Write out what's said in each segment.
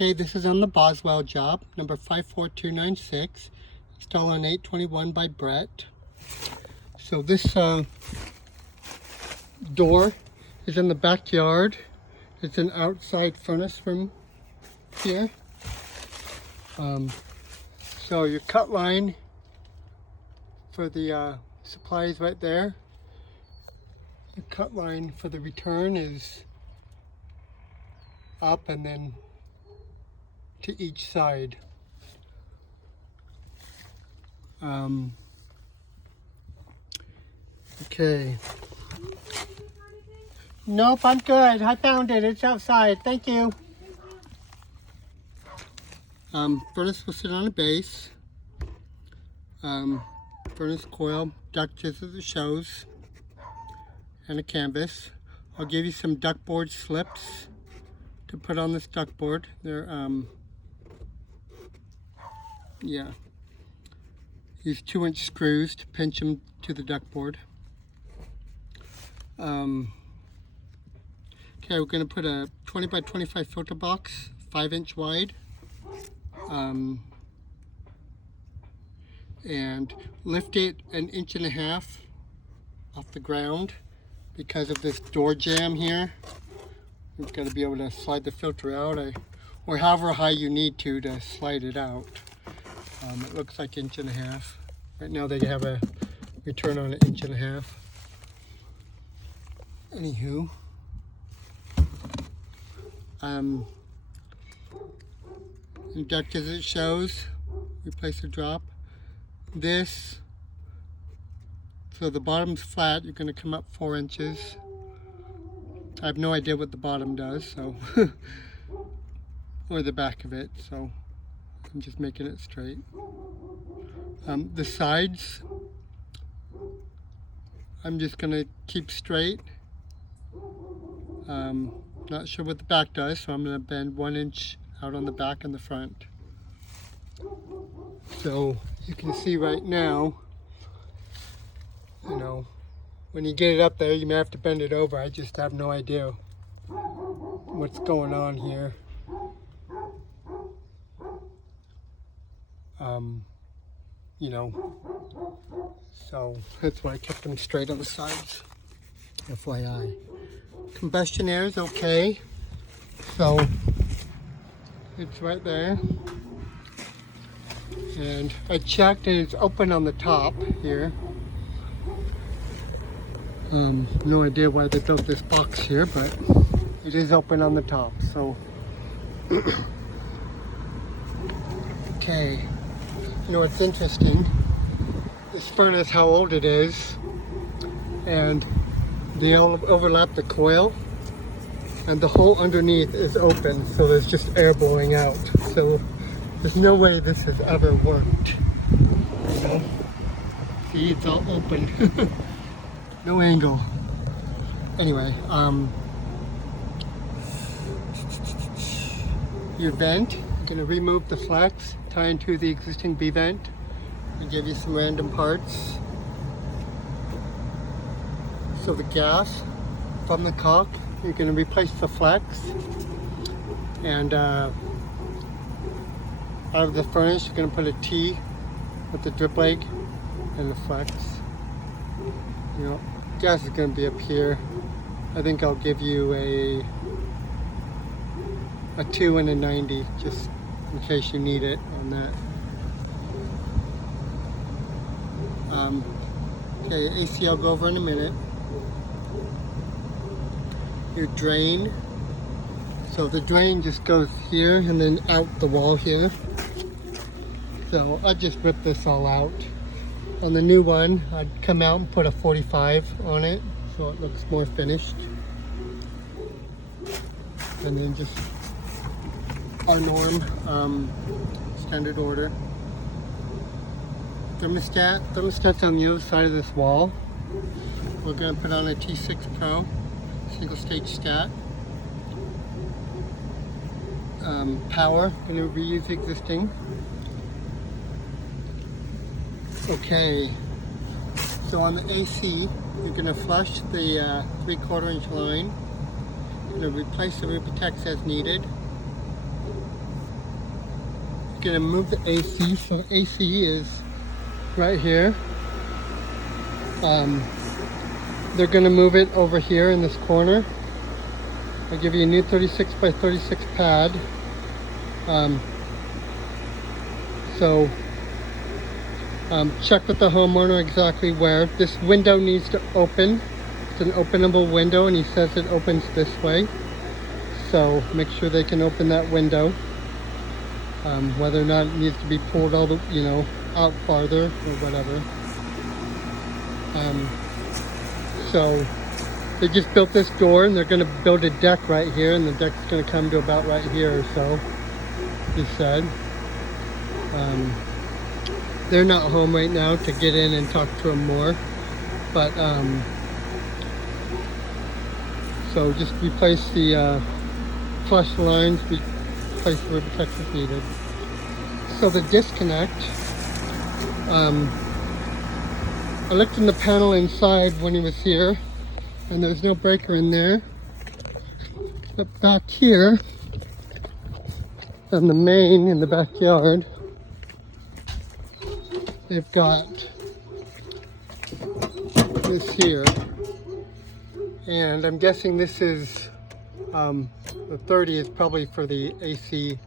Okay, this is on the Boswell job, number 54296, installed on 821 by Brett. So this door is in the backyard. It's an outside furnace room here. So your cut line for the supply is right there. The cut line for the return is up and then to each side. Okay. Nope, I'm good. I found it. It's outside. Thank you. Furnace will sit on a base. Furnace coil, duct just as it shows, and a canvas. I'll give you some duct board slips to put on this duct board. They're use 2-inch screws to pinch them to the duct board. Okay, we're going to put a 20 by 25 filter box, 5-inch wide, and lift it 1.5 inches off the ground because of this door jamb here. You've got to be able to slide the filter out, or however high you need to slide it out. It looks like 1.5 inches. Right now they have a return on 1.5 inches. Anywho, in duct as it shows, replace the drop. This, so the bottom's flat, you're going to come up 4 inches. I have no idea what the bottom does, so or the back of it, so I'm just making it straight. The sides, I'm just going to keep straight. Not sure what the back does, so I'm going to bend 1 inch out on the back and the front. So you can see right now, you know, when you get it up there, you may have to bend it over. I just have no idea what's going on here. You know, so that's why I kept them straight on the sides, FYI. Combustion air is okay, so it's right there. And I checked and it's open on the top here. No idea why they built this box here, but it is open on the top, so. Okay, you know what's interesting? This furnace, how old it is, and they all overlap the coil, and the hole underneath is open, so there's just air blowing out. So there's no way this has ever worked. You know? See, it's all open. No angle. Anyway, your vent, you're going to remove the flex, tie into the existing B vent, and give you some random parts. So the gas from the cock, you're going to replace the flex, and out of the furnace you're going to put a T with the drip leg and the flex. You know, gas is going to be up here. I think I'll give you a 2 and a 90 just in case you need it on that. Okay, AC I'll go over in a minute. Your drain, so the drain just goes here and then out the wall here. So I just ripped this all out. On the new one, I'd come out and put a 45 on it so it looks more finished. And then just our norm, standard order. Thermostat's on the other side of this wall. We're going to put on a T6 Pro single stage stat. Power, going to reuse existing. Okay, so on the AC, you're going to flush the 3/4 inch line. You're going to replace the Rubytex as needed. gonna move the AC. So the AC is right here. They're gonna move it over here in this corner. I'll give you a new 36 by 36 pad. Check with the homeowner exactly where. This window needs to open. It's an openable window, and he says it opens this way. So make sure they can open that window. Whether or not it needs to be pulled all the, out farther or whatever. So they just built this door, and they're going to build a deck right here, and the deck's going to come to about right here or so, he said. They're not home right now to get in and talk to him more, but so just replace the flush lines, replace the rib protector if needed. So the disconnect, I looked in the panel inside when he was here, and there's no breaker in there. But back here, on the main in the backyard, they've got this here. And I'm guessing this is, the 30 is probably for the AC.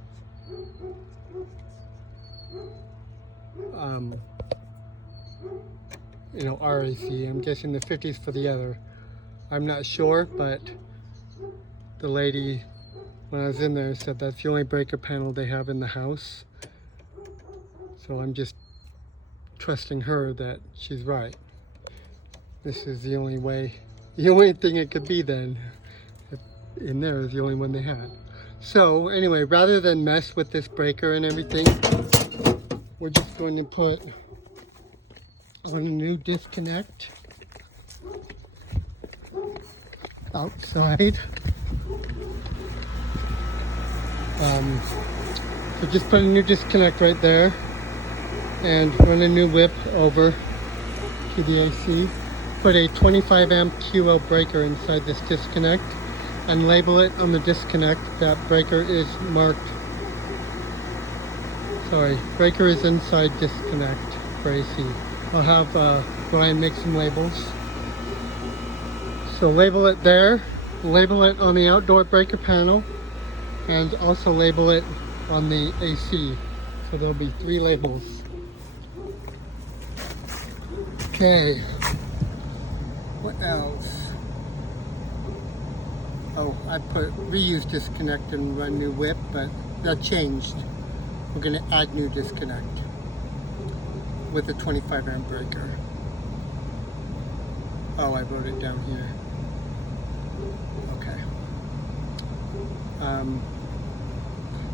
Our AC. I'm guessing the 50 is for the other. I'm not sure, but the lady, when I was in there, said that's the only breaker panel they have in the house. So I'm just trusting her that she's right. This is the only way, the only thing it could be then. In there is the only one they had. So anyway, rather than mess with this breaker and everything, we're just going to put on a new disconnect outside. So just put a new disconnect right there and run a new whip over to the AC. Put a 25 amp QL breaker inside this disconnect and label it on the disconnect. That breaker is marked, breaker is inside disconnect for AC. I'll have Brian make some labels. So label it there, label it on the outdoor breaker panel, and also label it on the AC. So there'll be 3 labels. Okay, what else? Oh, I put reuse disconnect and run new whip, but that changed. We're going to add new disconnect with a 25 amp breaker. Oh, I wrote it down here. Okay.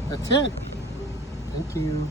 That's it. Thank you.